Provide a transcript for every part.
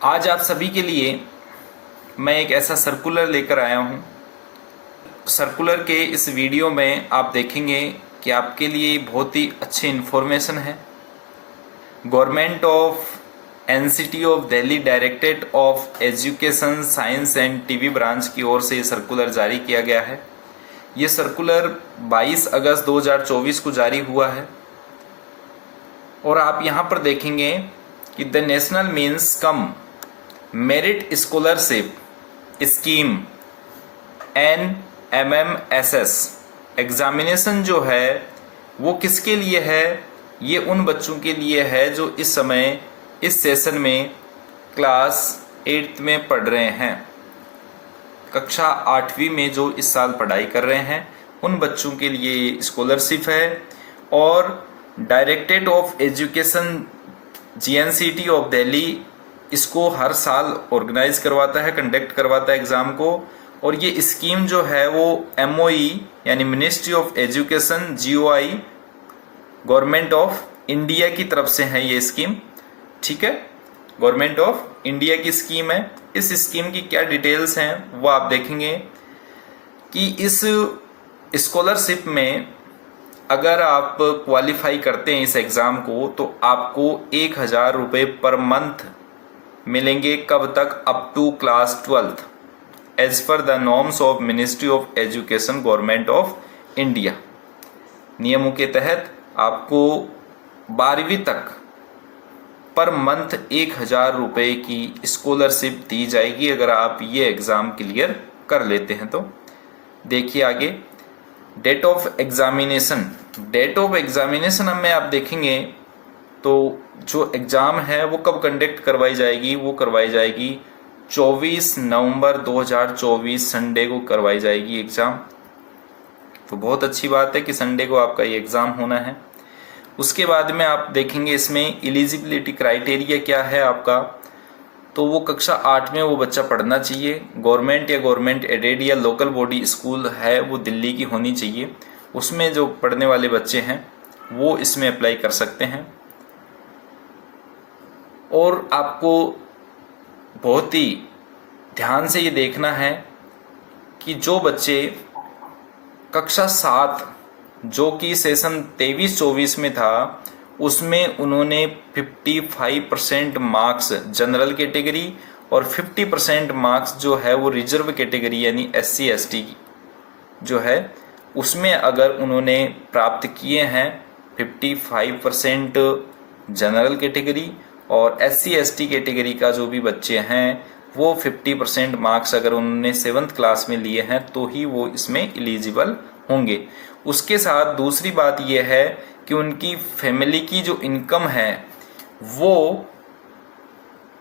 आज आप सभी के लिए मैं एक ऐसा सर्कुलर लेकर आया हूं। सर्कुलर के इस वीडियो में आप देखेंगे कि आपके लिए बहुत ही अच्छी इन्फॉर्मेशन है। Government of NCT of Delhi directorate of education science and TV branch की ओर से ये सर्कुलर जारी किया गया है। ये सर्कुलर 22 अगस्त 2024 को जारी हुआ है और आप यहाँ पर देखेंगे कि the national means cum merit scholarship scheme NMMSS examination जो है वो किसके लिए है? ये उन बच्चों के लिए है जो इस समय इस सेशन में क्लास 8th में पढ़ रहे हैं, कक्षा 8वीं में जो इस साल पढ़ाई कर रहे हैं उन बच्चों के लिए स्कॉलरशिप है। और directorate of education GNCT of Delhi इसको हर साल ऑर्गेनाइज करवाता है, कंडक्ट करवाता है एग्ज़ाम को। और ये स्कीम जो है वो MOE यानी ministry of education GOI government of India की तरफ से है ये स्कीम। ठीक है, गवर्नमेंट ऑफ इंडिया की स्कीम है। इस स्कीम की क्या डिटेल्स हैं वो आप देखेंगे कि इस स्कॉलरशिप में अगर आप क्वालिफाई करते हैं इस एग्ज़ाम को तो आपको 1000 रुपये पर मंथ मिलेंगे। कब तक? Up to class 12th as per the norms of ministry of education government of India. नियमों के तहत आपको 12वीं तक पर मंथ 1000 रुपये की स्कॉलरशिप दी जाएगी अगर आप ये एग्ज़ाम क्लियर कर लेते हैं तो। देखिए आगे, date of examination. Date of examination में आप देखेंगे तो जो एग्ज़ाम है वो कब कंडक्ट करवाई जाएगी? वो करवाई जाएगी 24 नवंबर 2024 संडे को करवाई जाएगी एग्ज़ाम। तो बहुत अच्छी बात है कि संडे को आपका ये एग्ज़ाम होना है। उसके बाद में आप देखेंगे इसमें एलिजिबिलिटी क्राइटेरिया क्या है आपका। तो वो कक्षा 8 में वो बच्चा पढ़ना चाहिए, गवर्नमेंट या गवर्नमेंट एडेड या लोकल बॉडी स्कूल है वो दिल्ली की होनी चाहिए, उसमें जो पढ़ने वाले बच्चे हैं वो इसमें अप्लाई कर सकते हैं। और आपको बहुत ही ध्यान से ये देखना है कि जो बच्चे कक्षा 7 जो कि सेशन 23-24 में था उसमें उन्होंने 55% मार्क्स जनरल कैटेगरी और 50% मार्क्स जो है वो रिजर्व कैटेगरी यानी SC ST जो है उसमें अगर उन्होंने प्राप्त किए हैं 55% जनरल कैटेगरी और SC ST कैटेगरी का जो भी बच्चे हैं वो 50% मार्क्स अगर उन्होंने 7th क्लास में लिए हैं तो ही वो इसमें एलिजिबल होंगे। उसके साथ दूसरी बात यह है कि उनकी फैमिली की जो इनकम है वो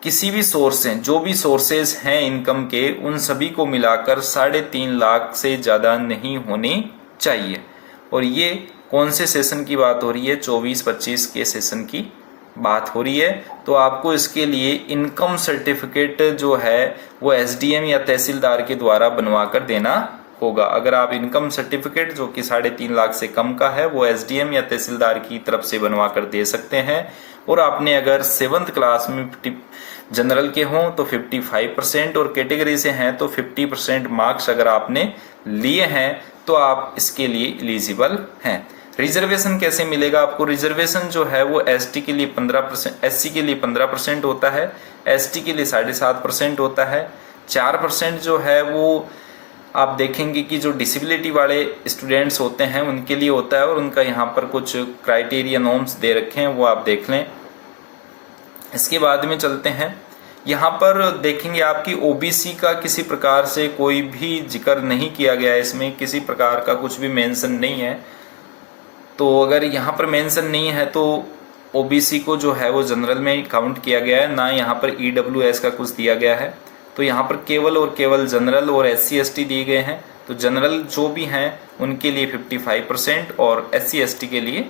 किसी भी सोर्स से, जो भी सोर्सेज हैं इनकम के, उन सभी को मिलाकर 3.5 लाख से ज़्यादा नहीं होनी चाहिए। और ये कौन से सेशन की बात हो रही है? 24-25 के सेशन की बात हो रही है। तो आपको इसके लिए इनकम सर्टिफिकेट जो है वो SDM या तहसीलदार के द्वारा बनवा कर देना होगा। अगर आप इनकम सर्टिफिकेट जो कि 3.5 लाख से कम का है वो SDM या तहसीलदार की तरफ से बनवा कर दे सकते हैं। और आपने अगर 7th क्लास में जनरल के हों तो 55% और कैटेगरी से हैं तो 50% मार्क्स अगर आपने लिए हैं तो आप इसके लिए एलिजिबल हैं। रिजर्वेशन कैसे मिलेगा आपको? रिजर्वेशन जो है वो ST के लिए 15%, SC के लिए 15% होता है, ST के लिए 7.5% होता है। 4% जो है वो आप देखेंगे कि जो डिसेबिलिटी वाले स्टूडेंट्स होते हैं उनके लिए होता है और उनका यहाँ पर कुछ क्राइटेरिया नॉर्म्स दे रखे हैं वो आप देख लें। इसके बाद में चलते हैं, यहाँ पर देखेंगे आपकी OBC का किसी प्रकार से कोई भी जिक्र नहीं किया गया है, इसमें किसी प्रकार का कुछ भी मेंशन नहीं है। तो अगर यहाँ पर मेंशन नहीं है तो OBC को जो है वो जनरल में काउंट किया गया है, ना यहाँ पर EWS का कुछ दिया गया है। तो यहाँ पर केवल और केवल जनरल और SC ST दिए गए हैं। तो जनरल जो भी हैं उनके लिए 55% और SC ST के लिए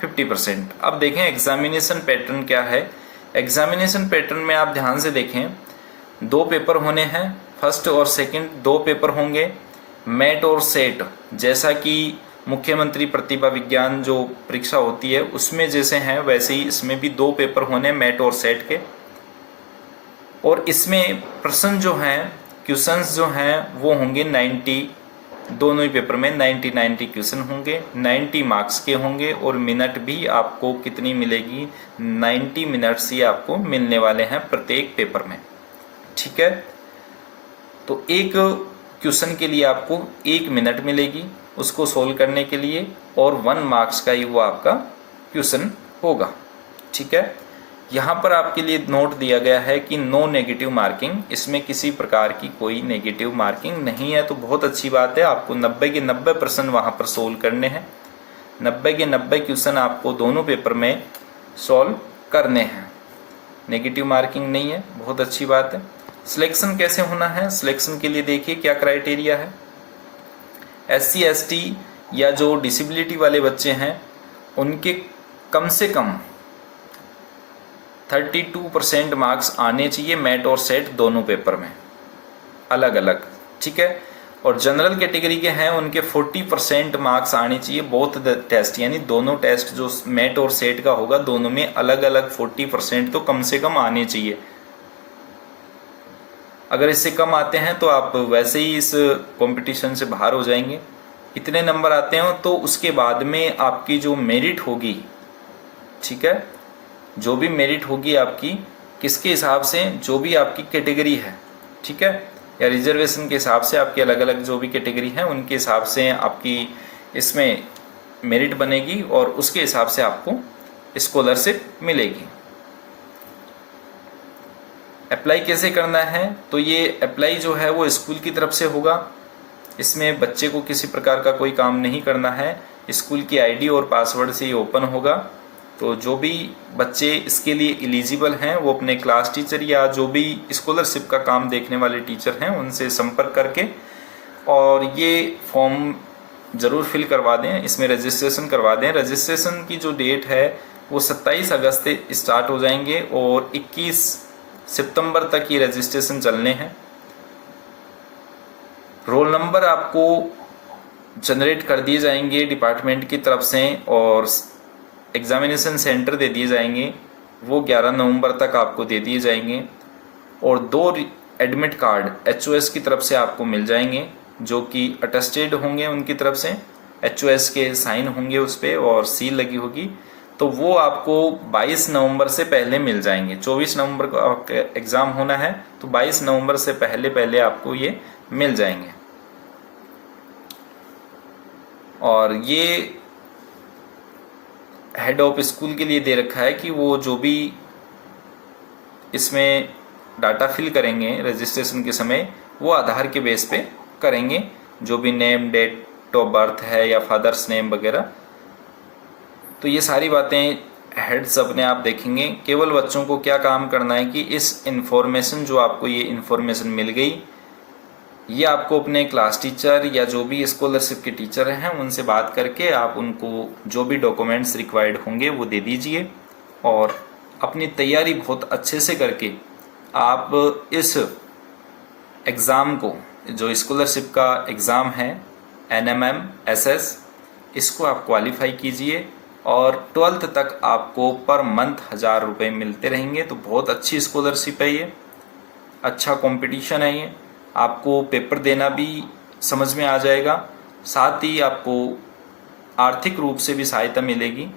50%। अब देखें एग्जामिनेशन पैटर्न क्या है। एग्जामिनेशन पैटर्न में आप ध्यान से देखें, 2 पेपर होने हैं, फर्स्ट और सेकंड 2 पेपर होंगे। मेट और सेट जैसा कि मुख्यमंत्री प्रतिभा विज्ञान जो परीक्षा होती है उसमें जैसे हैं वैसे ही इसमें भी 2 पेपर होने मेट और सेट के। और इसमें प्रश्न जो हैं, क्वेश्चंस जो हैं वो होंगे 90, दोनों ही पेपर में 90 क्वेश्चन होंगे, 90 मार्क्स के होंगे और मिनट भी आपको कितनी मिलेगी, 90 मिनट्स ही आपको मिलने वाले हैं प्रत्येक पेपर में। ठीक है, तो एक क्वेश्चन के लिए आपको 1 मिनट मिलेगी उसको सोल्व करने के लिए, और 1 मार्क्स का ही वो आपका क्वेश्चन होगा। ठीक है, यहाँ पर आपके लिए नोट दिया गया है कि नो नेगेटिव मार्किंग, इसमें किसी प्रकार की कोई नेगेटिव मार्किंग नहीं है। तो बहुत अच्छी बात है, आपको 90 के 90 प्रश्न वहाँ पर सोल्व करने हैं, 90 के 90 क्वेश्चन आपको दोनों पेपर में सॉल्व करने हैं, नेगेटिव मार्किंग नहीं है, बहुत अच्छी बात है। सिलेक्शन कैसे होना है, सिलेक्शन के लिए देखिए क्या क्राइटेरिया है। SC ST या जो डिसेबिलिटी वाले बच्चे हैं उनके कम से कम 32% मार्क्स आने चाहिए मैट और सेट दोनों पेपर में अलग अलग। ठीक है, और जनरल कैटेगरी के हैं उनके 40% मार्क्स आने चाहिए बोथ टेस्ट, यानी दोनों टेस्ट जो मैट और सेट का होगा दोनों में अलग अलग 40% तो कम से कम आने चाहिए। अगर इससे कम आते हैं तो आप वैसे ही इस कंपटीशन से बाहर हो जाएंगे। इतने नंबर आते हैं तो उसके बाद में आपकी जो मेरिट होगी, ठीक है, जो भी मेरिट होगी आपकी किसके हिसाब से, जो भी आपकी कैटेगरी है, ठीक है, या रिजर्वेशन के हिसाब से आपकी अलग अलग जो भी कैटेगरी है उनके हिसाब से आपकी इसमें मेरिट बनेगी और उसके हिसाब से आपको स्कॉलरशिप मिलेगी। अप्लाई कैसे करना है, तो ये अप्लाई जो है वो स्कूल की तरफ से होगा, इसमें बच्चे को किसी प्रकार का कोई काम नहीं करना है, स्कूल की आईडी और पासवर्ड से ही ओपन होगा। तो जो भी बच्चे इसके लिए एलिजिबल हैं वो अपने क्लास टीचर या जो भी स्कॉलरशिप का काम देखने वाले टीचर हैं उनसे संपर्क करके और ये फॉर्म ज़रूर फिल करवा दें, इसमें रजिस्ट्रेशन करवा दें। रजिस्ट्रेशन की जो डेट है वो 27 अगस्त से स्टार्ट हो जाएंगे और 21 सितंबर तक ये रजिस्ट्रेशन चलने हैं। रोल नंबर आपको जनरेट कर दिए जाएंगे डिपार्टमेंट की तरफ से और एग्जामिनेशन सेंटर दे दिए जाएंगे, वो 11 नवंबर तक आपको दे दिए जाएंगे और 2 एडमिट कार्ड HOS की तरफ से आपको मिल जाएंगे जो कि अटेस्टेड होंगे उनकी तरफ से, HOS के साइन होंगे उस पर और सील लगी होगी। तो वो आपको 22 नवंबर से पहले मिल जाएंगे। 24 नवंबर को आपका एग्ज़ाम होना है तो 22 नवंबर से पहले पहले आपको ये मिल जाएंगे। और ये हेड ऑफ स्कूल के लिए दे रखा है कि वो जो भी इसमें डाटा फिल करेंगे रजिस्ट्रेशन के समय वो आधार के बेस पे करेंगे, जो भी नेम, डेट ऑफ बर्थ है या फादर्स नेम वगैरह। तो ये सारी बातें हेड्स अपने आप देखेंगे। केवल बच्चों को क्या काम करना है कि इस इन्फॉर्मेशन जो आपको ये इन्फॉर्मेशन मिल गई, ये आपको अपने क्लास टीचर या जो भी स्कॉलरशिप के टीचर हैं उनसे बात करके आप उनको जो भी डॉक्यूमेंट्स रिक्वायर्ड होंगे वो दे दीजिए और अपनी तैयारी बहुत अच्छे से करके आप इस एग्ज़ाम को, जो स्कॉलरशिप का एग्ज़ाम है NMM SS, इसको आप क्वालिफाई कीजिए और 12th तक आपको पर मंथ 1000 रुपये मिलते रहेंगे। तो बहुत अच्छी स्कॉलरशिप है ये, अच्छा कंपटीशन है ये, आपको पेपर देना भी समझ में आ जाएगा, साथ ही आपको आर्थिक रूप से भी सहायता मिलेगी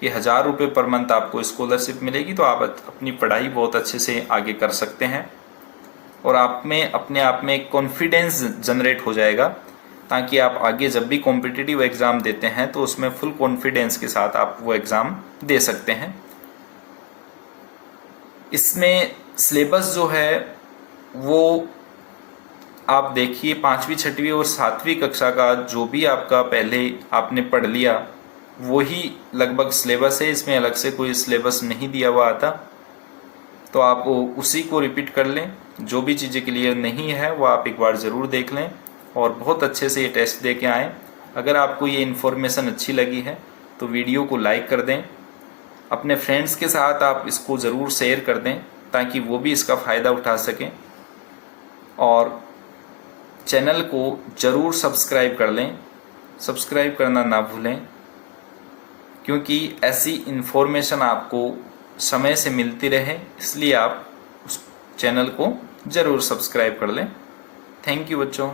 कि 1000 रुपये पर मंथ आपको स्कॉलरशिप मिलेगी। तो आप अपनी पढ़ाई बहुत अच्छे से आगे कर सकते हैं और आप में अपने आप में कॉन्फिडेंस जनरेट हो जाएगा ताकि आप आगे जब भी कॉम्पिटिटिव एग्ज़ाम देते हैं तो उसमें फुल कॉन्फिडेंस के साथ आप वो एग्ज़ाम दे सकते हैं। इसमें सिलेबस जो है वो आप देखिए 5वीं 6वीं और 7वीं कक्षा का जो भी आपका पहले आपने पढ़ लिया वही लगभग सिलेबस है, इसमें अलग से कोई सिलेबस नहीं दिया हुआ आता। तो आप उसी को रिपीट कर लें, जो भी चीज़ें क्लियर नहीं है वो आप एक बार ज़रूर देख लें और बहुत अच्छे से ये टेस्ट दे के आएँ। अगर आपको ये इन्फॉर्मेशन अच्छी लगी है तो वीडियो को लाइक कर दें, अपने फ्रेंड्स के साथ आप इसको ज़रूर शेयर कर दें ताकि वो भी इसका फ़ायदा उठा सकें और चैनल को ज़रूर सब्सक्राइब कर लें, सब्सक्राइब करना ना भूलें क्योंकि ऐसी इन्फॉर्मेशन आपको समय से मिलती रहे, इसलिए आप चैनल को जरूर सब्सक्राइब कर लें। थैंक यू बच्चों।